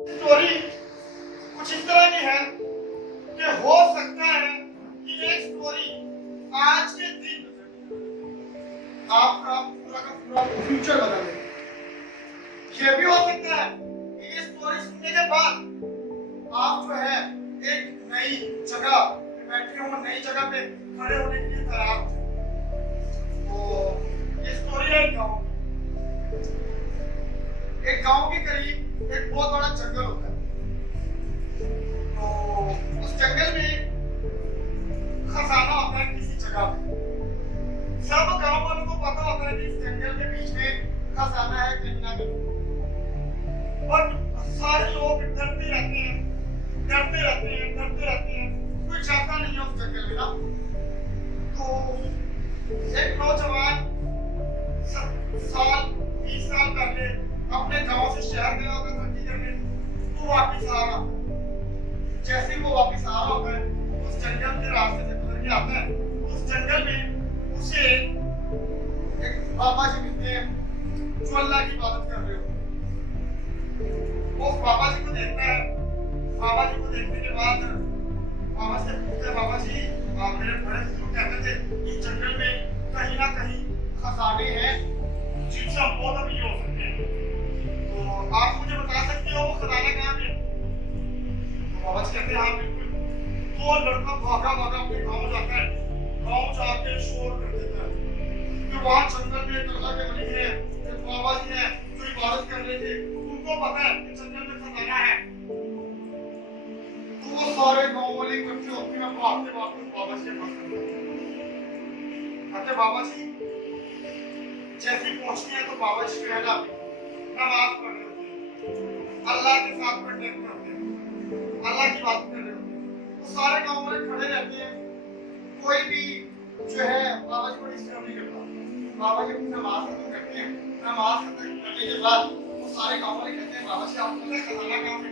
Story कुछ इस तरह की है कि हो सकता है कि एक स्टोरी आज के दिन आपका पूरा का पूरा फ्यूचर बदल दे। ये भी हो सकता है कि ये स्टोरी सुनने के बाद आप जो है एक नई जगह पे बैठे हो, नई जगह पे खड़े होने के लिए तैयार हो। तो ये स्टोरी है एक गांव के करीब एक बहुत बड़ा जंगल होता है। तो उस जंगल में खजाना होता है किसी जगह पे। सब गांव वालों को पता होता है कि इस जंगल के बीच में खजाना है कहीं ना कहीं, और सारे लोग डरते रहते हैं, डरते रहते हैं, डरते रहते हैं। कोई जाता नहीं है उस जंगल में ना। तो एक नौजवान 20 साल पहले अपने गांव से शहर गया होगा भर्ती करने, तो वापिस आ रहा। जैसे वो वापिस आ रहा होता है, उस जंगल के रास्ते से गुजर के आता है। उस जंगल में उसे एक बाबा जी मिलते हैं जो अल्लाह की इबादत कर रहे हो। वो बाबा जी को देखता है। बाबा जी को देखने के बाद बाबा से पूछता है, बाबा जी आप मेरे बड़े बुजुर्ग कहते थे इस जंगल में कहीं ना कहीं खजाने हैं जिनसे हम बहुत अमीर हो सकते हैं, तो आप मुझे बता सकते हो वो खजाना कहाँ पे? तो बाबा जी कहते हैं हाँ बिल्कुल। तो लड़का भागा भागा अपने गाँव जाता है। गाँव जाके शोर कर देता है कि वहाँ जंगल में एक अल्लाह के वली है, एक बाबा जी है जो इबादत कर रहे थे, उनको पता है कि जंगल में खजाना है। तो वो सारे गाँव वाले इकट्ठे होते हैं, भागते भागते बाबा जी के पास कहते बाबा जी। जैसे पहुंचते हैं तो बाबा जी जो है ना नमाज पढ़ रहे होते हैं, अल्लाह के साथ पढ़ने होते हैं, अल्लाह की बात कर रहे होते हैं। तो सारे गांव वाले खड़े रहते हैं, कोई भी जो है बाबा जी को डिस्टर्ब नहीं करता। बाबा जी अपनी नमाज खत्म करते हैं। नमाज खत्म करने के बाद वो सारे गांव वाले कहते हैं बाबा जी आपको पता है खजाना कहाँ है?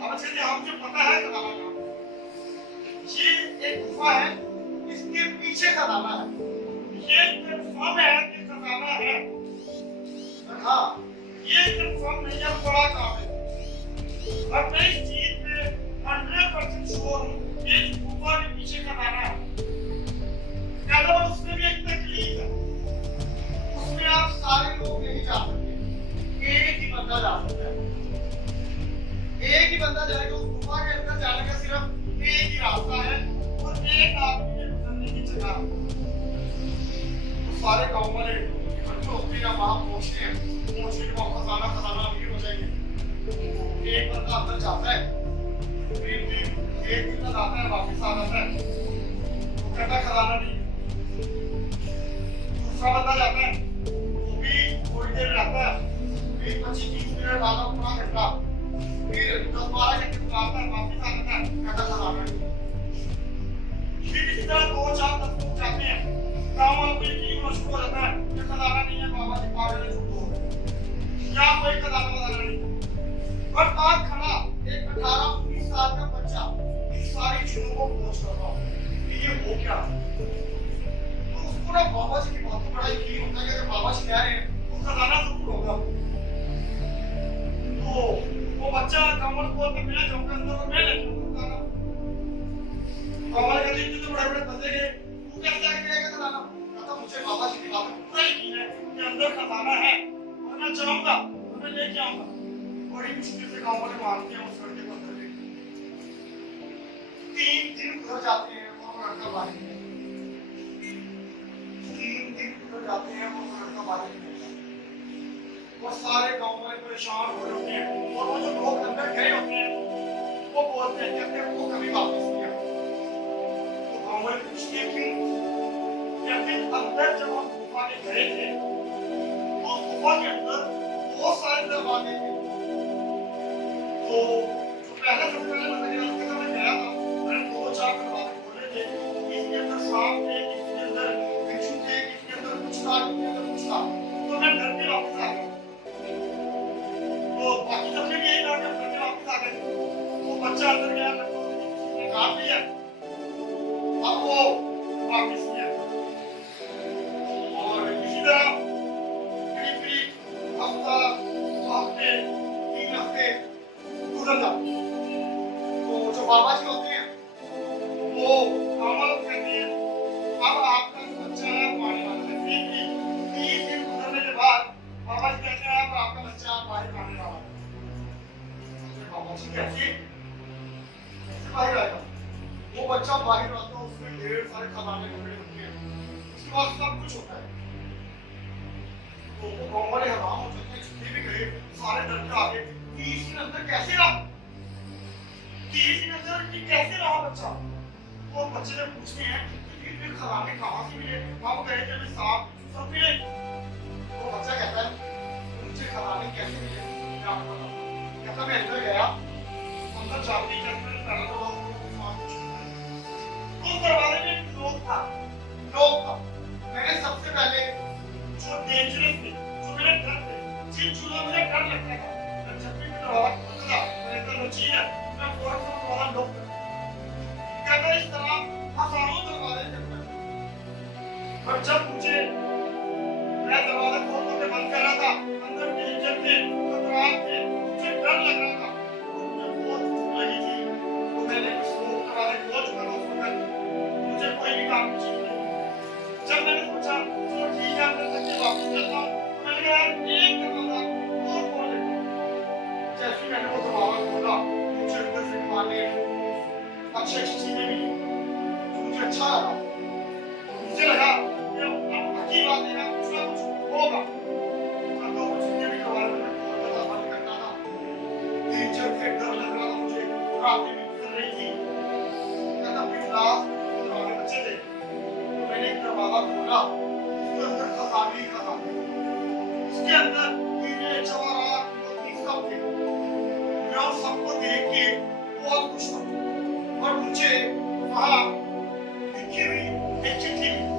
बाबा जी कहते हैं मुझे पता है खजाना कहाँ है। ये एक गुफा है, इसके पीछे खजाना है। ये कंफर्म है कि खजाना है, हाँ ये कंफर्म नहीं है बड़ा काम है। और मैं इस चीज पे 100% श्योर हूँ ये गुफा के पीछे खजाना है। कहता है उसमें भी एक तकलीफ है, उसमें आप सारे लोग नहीं जा सकते, एक ही बंदा जा सकता है। एक ही बंदा जाएगा उस गुफा के अंदर। जाने का सिर्फ एक ही रास्ता है और एक आदमी के गुजरने की जगह है। सारे गाँव वाले इकट्ठे होते हैं, वहाँ पहुँचते हैं। पहुँचने के बाद खजाना अमीर हो जाएंगे। एक बंदा अंदर जाता है, एक दिन तक आता है, वापिस आ जाता है, वो कहता है खजाना नहीं। दूसरा बंदा जाता है, वो भी थोड़ी देर रहता है, 25-30 मिनट बाद पूरा घंटा, फिर 10-12 घंटे बाद आता है, वापिस आ जाता है, कहता खजाना नहीं। फिर इसी तरह 2-4-10 लोग जाते हैं, गाँव वालों को यकीन होना शुरू हो जाता है कि खजाना नहीं है, बाबा जी पागल है, झूठ बोल रहे हैं, या कोई खजाना नहीं। और बात खड़ा एक 18-19 साल का बच्चा इस सारी चीजों को पूछ रहा था कि ये हो क्या। तो उसको ना बाबा जी की बात बड़ा यकीन होता है कि अगर बाबा जी कह रहे हैं तो खजाना जरूर होगा। तो वो बच्चा कमर खोल के मेरा जाऊंगा अंदर और मैं लेके आऊंगा। कमर कहते हैं तो बड़े बड़े बंदे गए, तू कैसे आके मिलेगा खजाना? कहता मुझे बाबा जी की बात पूरा यकीन है कि अंदर खजाना है और मैं जाऊंगा और मैं लेके आऊंगा। बड़ी मुश्किल से गाँव वाले मानते हैं उस लड़के को अंदर लेके। 3 दिन गुजर जाते हैं और वो लड़का बाहर नहीं आता। 3 दिन गुजर जाते हैं और वो लड़का बाहर नहीं आता। वो सारे गाँव वाले परेशान हो रहे होते हैं और वो जो लोग अंदर गए होते हैं वो बोलते हैं कहते हैं वो कभी वापस नहीं आते। तो गाँव वाले पूछते हैं क्यों? कहते हैं अंदर जब हम गुफा के गए थे तो गुफा के अंदर बहुत सारे दरवाजे थे। तो जो पहले सबसे पहले मैं गया था, मैंने 2-4 दरवाजे खोले थे। इसके अंदर सांप थे, इसके अंदर बिच्छू थे, इसके अंदर कुछ था, इसके अंदर कुछ था। तो मैं डर के वापस आ गया। तो बाकी सबने भी यही कहा कि डर के वापस आ गए। वो बच्चा अंदर गया, उसने काम लिया, अब वो वापस नहीं आया। और इसी तरह करीब हफ्ता, हफ्ते, 3 हफ्ते उधर जाओ। तो जो बाबा जी होते हैं वो मामा लोग कहते हैं अब आपका जो बच्चा है वो आने वाला है। 30 दिन गुजरने के बाद बाबा जी कहते हैं अब आपका बच्चा बाहर आने वाला है। बाबा जी कैसे बाहर आएगा? वो बच्चा बाहर आता है, उसमें ढेर सारे खजाने खड़े होते हैं, उसके बाद सब कुछ होता है। तो वो गाँव वाले हैरान हो जाते हैं, जितने भी गए सारे डर के आगे 30 दिन अंदर कैसे रहा? 30 दिन अंदर कैसे रहा बच्चा? वो बच्चे से पूछते हैं कि फिर खजाने कहाँ से मिले? हम गए थे साहब सब मिले। तो बच्चा कहता है मुझे खजाने कैसे मिले मैं आपको बताऊं। कहता मैं अंदर गया, अंदर जाके जब मैंने पहला तो दरवाजे में एक लोग था। मैंने सबसे पहले जो डेंजरस थे, जो मेरे डर थे, जिन चूल्हों मुझे डर लगता था, मैं जब भी दरवाजा खोलता था मैंने कहा जी है मैं फौरन से दरवाजा लॉक कर देता। कहता इस तरह हजारों दरवाजे करता था। पर जब मुझे मैं दरवाजा खोलने के बंद कर रहा था, अंदर डेंजर थे, खतरात थे, मुझे डर लग रहा था, मुझे बहुत भूख लगी थी, तो मैंने कुछ लोग दरवाजे खोल चुका था उस वक्त, मुझे कोई भी काम नहीं चाहिए। जब मैंने सोचा चलो ठीक है अंदर तक वापस चलता हूँ, तो मैंने कहा एक दरवाजा और खोल लेता हूँ। जैसे मैंने वो दरवाजा खोला मुझे अंदर से खाने अच्छी अच्छी चीजें मिली, तो मुझे अच्छा लगा। मुझे लगा कि अब अच्छी बात है ना कुछ होगा। तो जितने भी दरवाजे मैं खोलता था बंद करता था, डेंजर थे, डर लग रहा था मुझे, रातें भी गुजर रही थी। कहता फिर लास्ट दरवाजे बचे थे, तो मैंने एक दरवाजा खोला, उसके अंदर खजाने ही खजाने, उसके अंदर हीरे जवाहरात मोती सब थे। मैं उन सबको देख के बहुत खुश था और मुझे वहाँ लिखी हुई एक चिट्ठी मिली।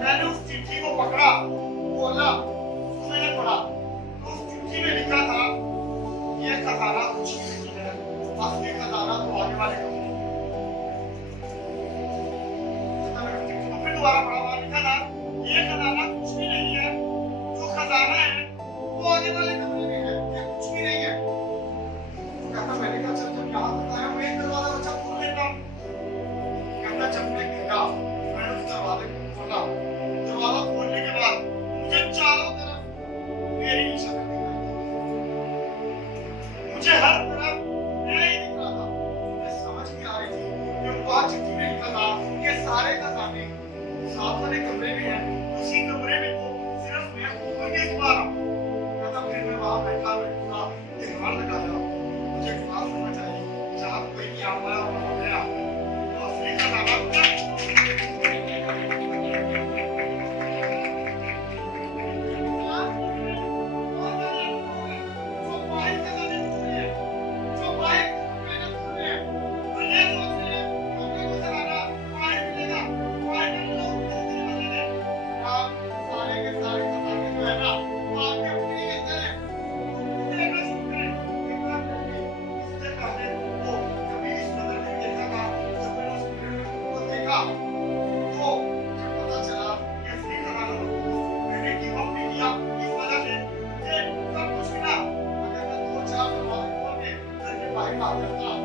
मैंने उस चिट्ठी को पकड़ा, खोला, उसको मैंने पढ़ा, तो उस चिट्ठी में लिखा था ये खजाना कुछ नहीं है, असली खजाना तो आगे वाले को दोबारा पढ़ा हुआ लिखा था ये खजाना कुछ भी नहीं है, जो खजाना है वो आगे वाले कमरे में है, ये कुछ भी नहीं है। तो कहता मैंने कहा चल जब यहाँ तक आया मैं एक दरवाजा बच्चा खोल लेता हूँ। कहता जब मैं गया मैंने उस दरवाजे को खोला, दरवाजा खोलने के बाद मुझे चारों तरफ मेरी ही शक्ल दिखाई दी। मुझे हर तरफ मैं ही दिख रहा था। मुझे समझ नहीं आ रही थी कि वहाँ चिट्ठी में लिखा था ये सारे खजाने साथ वाले कमरे में है, उसी कमरे में तो सिर्फ मैं ऊपर के पा रहा हूँ। कहता फिर मैं वहाँ बैठा पूरा ध्यान लगा रहा हूँ, मुझे बात समझ आई जहाँ कोई नहीं आ पाया वहाँ गया तो असली खजाना Thank you.